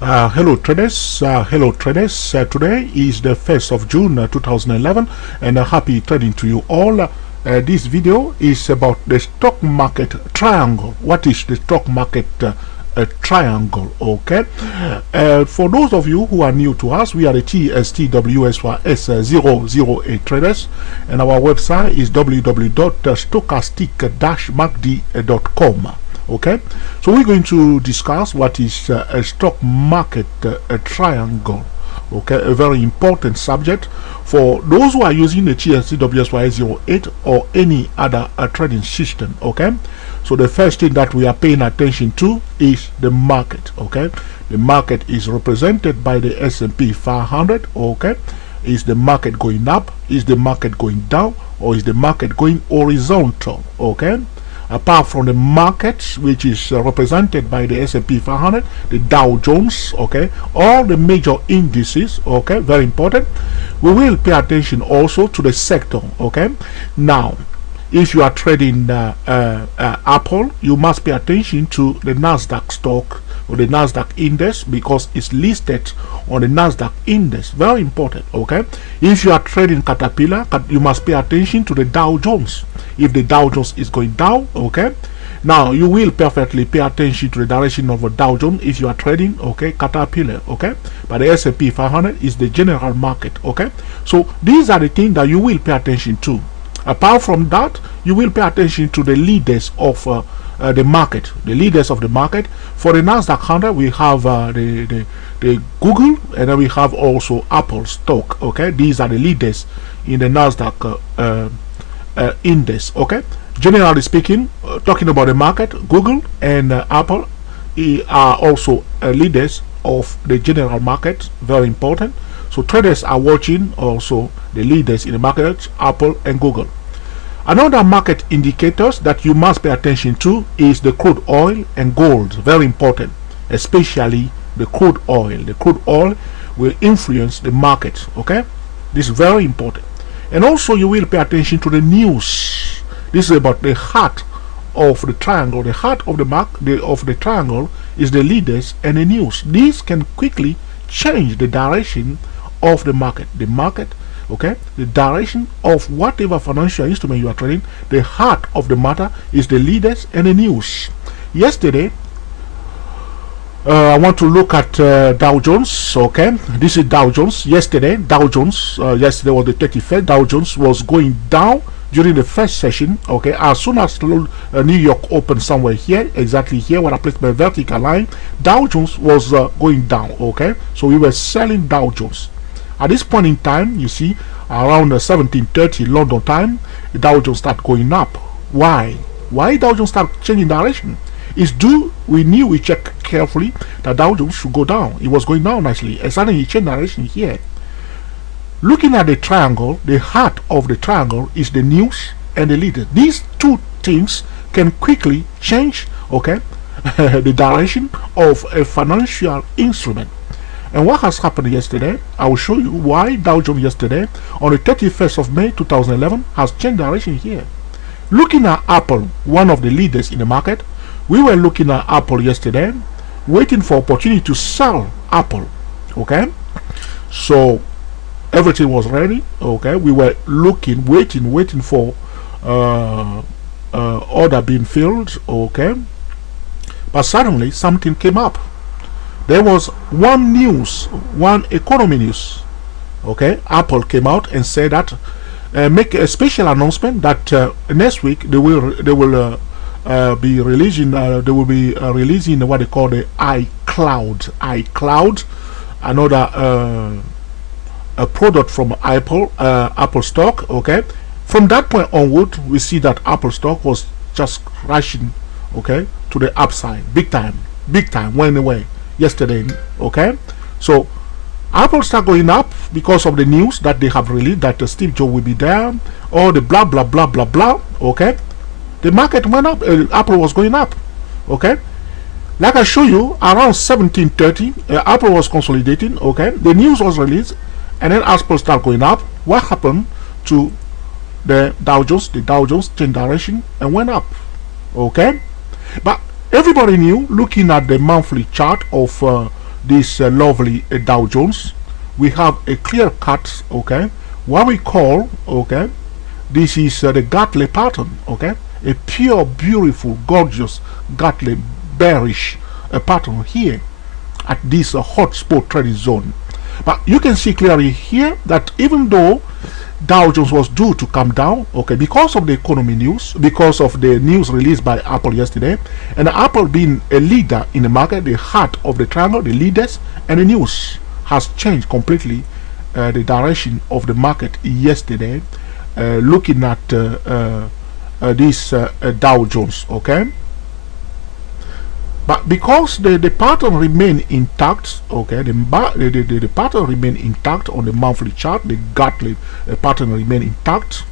Hello traders, today is the 1st of June 2011 and happy trading to you all. This video is about the stock market triangle. What is the stock market triangle? Okay, for those of you who are new to us, we are the TSTWSYS008 traders and our website is www.stochastic-macd.com. Okay, so we're going to discuss what is a stock market triangle. Okay, a very important subject for those who are using the TSTWSY08 or any other trading system. Okay, so the first thing that we are paying attention to is the market. Okay, the market is represented by the S&P 500. Okay, is the market going up? Is the market going down? Or is the market going horizontal? Okay, apart from the market, which is represented by the S&P 500, the Dow Jones, okay, all the major indices, okay, very important. We will pay attention also to the sector. Okay, now if you are trading Apple, you must pay attention to the Nasdaq stock or the Nasdaq index because it's listed on the Nasdaq index. Very important. Okay, if you are trading Caterpillar, you must pay attention to the Dow Jones. If the Dow Jones is going down, okay, now you will perfectly pay attention to the direction of a Dow Jones if you are trading, okay, Caterpillar. Okay, but the S&P 500 is the general market. Okay, so these are the things that you will pay attention to. Apart from that, you will pay attention to the leaders of the market, the leaders of the market. For the Nasdaq 100, we have the Google, and then we have also Apple stock. Okay, these are the leaders in the Nasdaq index. Okay, generally speaking, talking about the market, Google and Apple are also leaders of the general market. Very important. So traders are watching also the leaders in the market, Apple and Google. Another market indicators that you must pay attention to is the crude oil and gold. Very important, especially the crude oil. The crude oil will influence the market. Okay, this is very important. And also you will pay attention to the news. This is about the heart of the triangle. The heart of the triangle is the leaders and the news. These can quickly change the direction of the market. Okay, the direction of whatever financial instrument you are trading. The heart of the matter is the leaders and the news. Yesterday, I want to look at Dow Jones. Okay, this is Dow Jones. Yesterday, yesterday was the 31st. Dow Jones was going down during the first session. Okay, as soon as New York opened somewhere here, exactly here where I placed my vertical line, Dow Jones was going down. Okay, so we were selling Dow Jones. At this point in time, you see, around 17:30 London time, the Dow Jones start going up. Why? Why Dow Jones start changing direction? We checked carefully that Dow Jones should go down. It was going down nicely, and suddenly it changed direction here. Looking at the triangle, the heart of the triangle is the news and the leader. These two things can quickly change, okay, the direction of a financial instrument. And what has happened yesterday, I will show you why Dow Jones yesterday, on the 31st of May 2011, has changed direction here. Looking at Apple, one of the leaders in the market, we were looking at Apple yesterday, waiting for opportunity to sell Apple. Okay, so everything was ready. Okay, we were looking, waiting for order being filled. Okay, but suddenly something came up. There was one economy news. Okay, Apple came out and said that make a special announcement that next week they will be releasing releasing what they call the iCloud, another a product from Apple stock. Okay, from that point onward, we see that Apple stock was just crashing, okay, to the upside, big time, went away yesterday. Okay, so Apple start going up because of the news that they have released that Steve Jobs will be there, all the blah blah blah blah blah. Okay, the market went up. Apple was going up. Okay, like I show you, around 17:30, Apple was consolidating. Okay, the news was released, and then Apple start going up. What happened to the Dow Jones? The Dow Jones changed direction and went up. Okay, but everybody knew, looking at the monthly chart of this lovely Dow Jones, we have a clear cut, okay, what we call, okay, this is the Gartley pattern, okay, a pure, beautiful, gorgeous Gartley bearish pattern here at this hot spot trading zone. But you can see clearly here that even though Dow Jones was due to come down, okay, because of the economy news, because of the news released by Apple yesterday, and Apple being a leader in the market, the heart of the triangle, the leaders, and the news has changed completely the direction of the market yesterday, looking at this Dow Jones, okay. But because the pattern remain intact, okay, the pattern remain intact on the monthly chart, the Gartley pattern remain intact.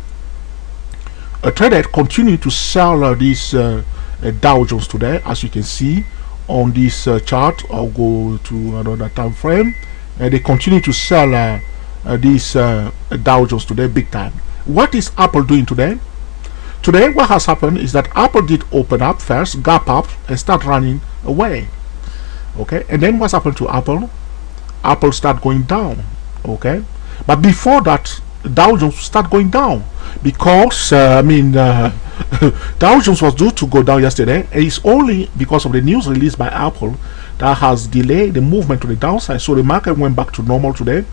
A trader continue to sell this Dow Jones today, as you can see on this chart. I'll go to another time frame, and they continue to sell this Dow Jones today big time. What is Apple doing today? Today, what has happened is that Apple did open up first, gap up, and start running away. Okay, and then what's happened to Apple? Apple start going down. Okay, but before that, Dow Jones start going down because Dow Jones was due to go down yesterday, and it's only because of the news released by Apple that has delayed the movement to the downside. So the market went back to normal today.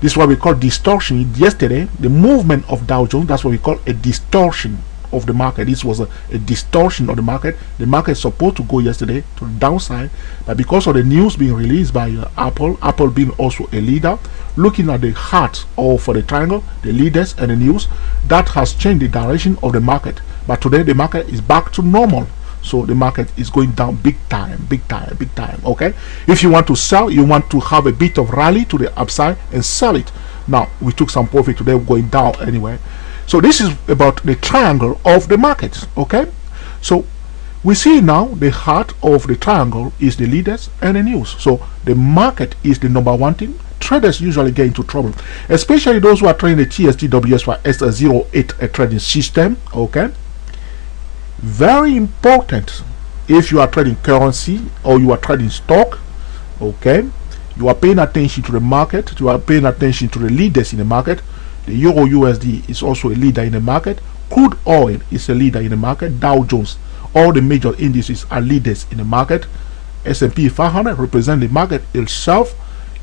This is what we call distortion. Yesterday, the movement of Dow Jones, that's what we call a distortion of the market. This was a distortion of the market. The market is supposed to go yesterday to the downside, but because of the news being released by Apple being also a leader, looking at the heart of the triangle, the leaders and the news, that has changed the direction of the market. But today the market is back to normal. So the market is going down big time, big time, big time. Okay, if you want to sell, you want to have a bit of rally to the upside and sell it. Now we took some profit today, going down anyway. So this is about the triangle of the market. Okay, so we see now the heart of the triangle is the leaders and the news. So the market is the number one thing. Traders usually get into trouble, especially those who are trading the TSTWSY-S08 trading system. Okay, very important. If you are trading currency or you are trading stock, okay, you are paying attention to the market, you are paying attention to the leaders in the market. The Euro USD is also a leader in the market. Crude oil is a leader in the market. Dow Jones, all the major indices are leaders in the market. S&P 500 represent the market itself.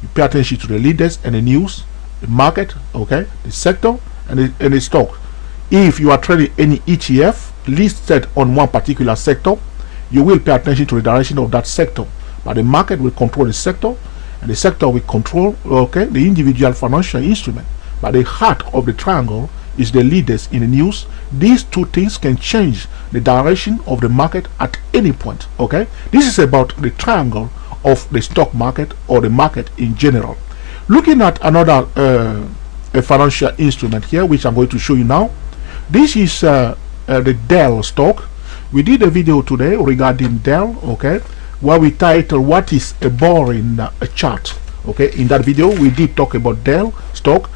You pay attention to the leaders and the news, the market, okay, the sector and the stock. If you are trading any ETF listed on one particular sector, you will pay attention to the direction of that sector. But the market will control the sector, and the sector will control, okay, the individual financial instrument. But the heart of the triangle is the leaders in the news. These two things can change the direction of the market at any point. Okay, this is about the triangle of the stock market or the market in general. Looking at another a financial instrument here, which I'm going to show you now. This is the Dell stock. We did a video today regarding Dell, okay, where we titled "What is a boring chart?" Okay, in that video we did talk about Dell stock.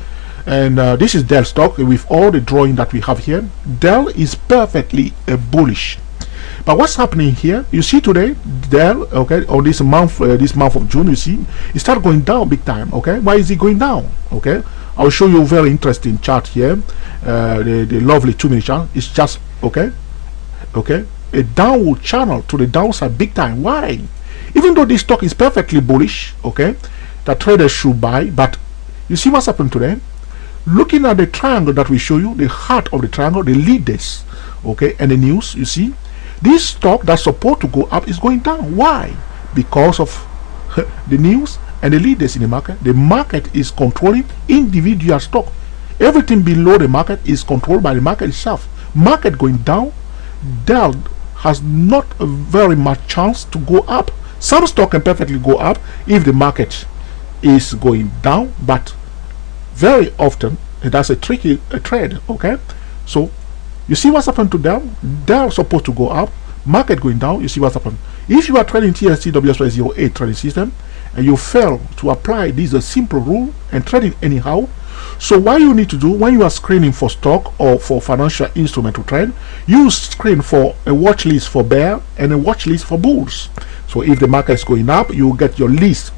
And this is Dell stock with all the drawing that we have here. Dell is perfectly bullish. But what's happening here? You see today, Dell, okay, on this month of June, you see, it started going down big time. Okay, why is it going down? Okay, I'll show you a very interesting chart here. The lovely 2-minute chart is just okay, a downward channel to the downside big time. Why? Even though this stock is perfectly bullish, okay, that traders should buy, but you see what's happened today? Looking at the triangle that we show you, the heart of the triangle, the leaders, okay, and the news, you see, this stock that's supposed to go up is going down. Why? Because of the news and the leaders in the market. The market is controlling individual stock. Everything below the market is controlled by the market itself. Market going down, Dell has not a very much chance to go up. Some stock can perfectly go up if the market is going down, but very often that's a tricky trade. Okay, so you see what's happened to Dell. Dell supposed to go up, market going down. You see what's happened. If you are trading TSTWSY-08 trading system and you fail to apply this a simple rule and trading anyhow, so what you need to do when you are screening for stock or for financial instrument to trade, you screen for a watch list for bear and a watch list for bulls. So if the market is going up, you will get your list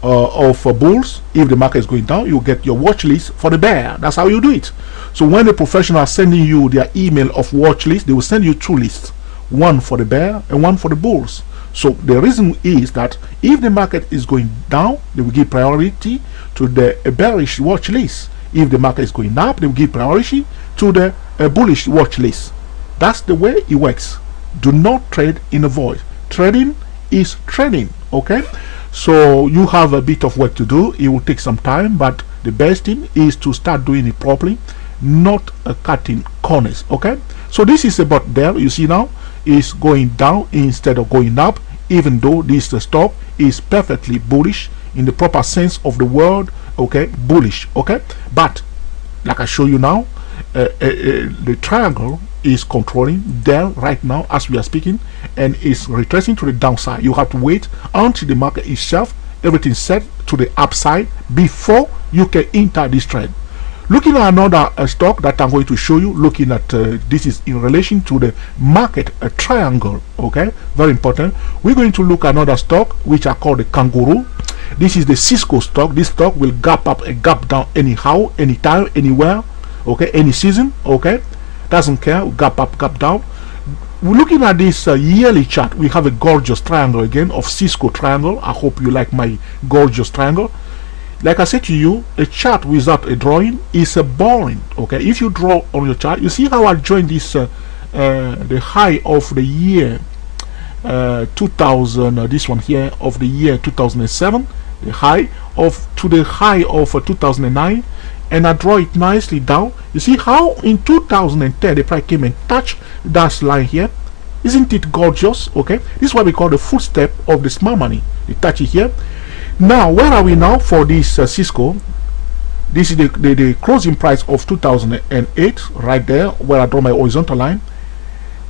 bulls. If the market is going down, you get your watch list for the bear. That's how you do it. So when the professional is sending you their email of watch list, they will send you two lists, one for the bear and one for the bulls. So the reason is that if the market is going down, they will give priority to the bearish watch list. If the market is going up, they will give priority to the bullish watch list. That's the way it works. Do not trade in a void. Trading is trading, okay? So you have a bit of work to do. It will take some time, but the best thing is to start doing it properly, not cutting corners, okay? So this is about there. You see now is going down instead of going up, even though this stock is perfectly bullish in the proper sense of the word, okay? Bullish, okay? But like I show you now, the triangle is controlling there right now as we are speaking, and is retracing to the downside. You have to wait until the market itself, everything set to the upside before you can enter this trade. Looking at another stock that I'm going to show you, looking at this is in relation to the market triangle, okay? Very important. We're going to look at another stock which are called the kangaroo. This is the Cisco stock. This stock will gap up and gap down anyhow, anytime, anywhere, okay? Any season, okay? Doesn't care. Gap up, gap down. We're looking at this yearly chart. We have a gorgeous triangle again of Cisco triangle. I hope you like my gorgeous triangle. Like I said to you, a chart without a drawing is boring, okay? If you draw on your chart, you see how I joined this the high of the year 2000, this one here of the year 2007, the high of to the high of 2009, and I draw it nicely down. You see how in 2010 the price came and touched that line here. Isn't it gorgeous? Okay, this is what we call the footstep of the smart money. They touch it here. Now where are we now for this Cisco? This is the closing price of 2008 right there where I draw my horizontal line.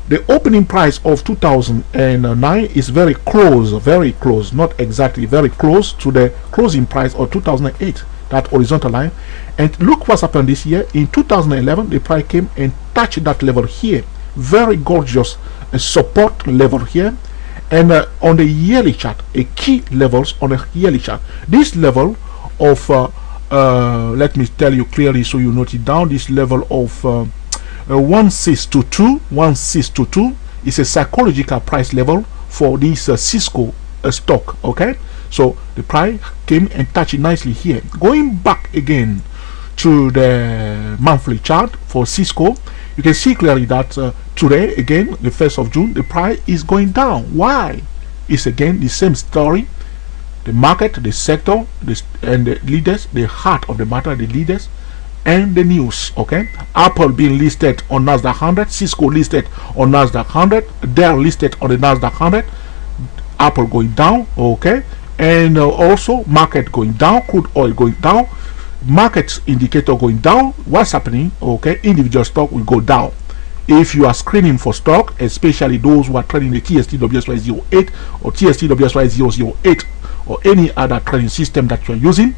The opening price of 2009 is very close, not exactly, very close to the closing price of 2008, that horizontal line. And look what's happened this year. In 2011 the price came and touched that level here, very gorgeous support level here. And on the yearly chart, a key levels on the yearly chart, this level of let me tell you clearly so you note it down, this level of 1622 is a psychological price level for this Cisco stock, okay? So the price came and touched it nicely here. Going back again to the monthly chart for Cisco, you can see clearly that today, again, the 1st of June, the price is going down. Why? It's again the same story. The market, the sector, and the leaders, the heart of the matter, the leaders, and the news, okay? Apple being listed on Nasdaq 100, Cisco listed on Nasdaq 100, Dell listed on the Nasdaq 100, Apple going down, okay? And also market going down, crude oil going down, market indicator going down. What's happening? Okay, individual stock will go down. If you are screening for stock, especially those who are trading the TST-WSY08 or TST-WSY008 or any other trading system that you are using,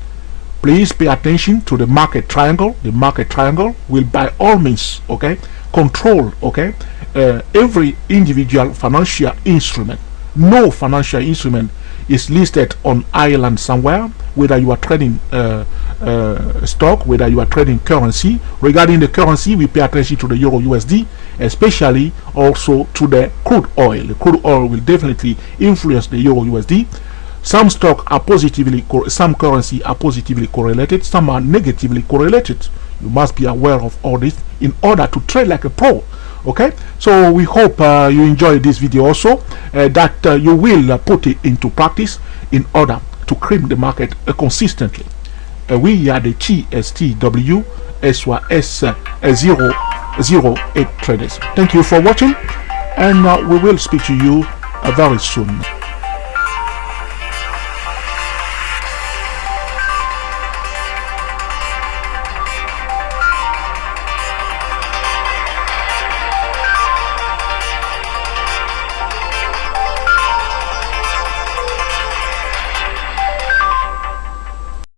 please pay attention to the market triangle. The market triangle will by all means, okay, control, okay, every individual financial instrument. No financial instrument is listed on island somewhere, whether you are trading stock, whether you are trading currency. Regarding the currency, we pay attention to the Euro USD, especially also to the crude oil. The crude oil will definitely influence the Euro USD. Some stock are positively, some currency are positively correlated, some are negatively correlated. You must be aware of all this in order to trade like a pro. Okay, so we hope you enjoyed this video also, that you will put it into practice in order to cream the market consistently. We are the TST-WSY008 traders. Thank you for watching, and we will speak to you very soon.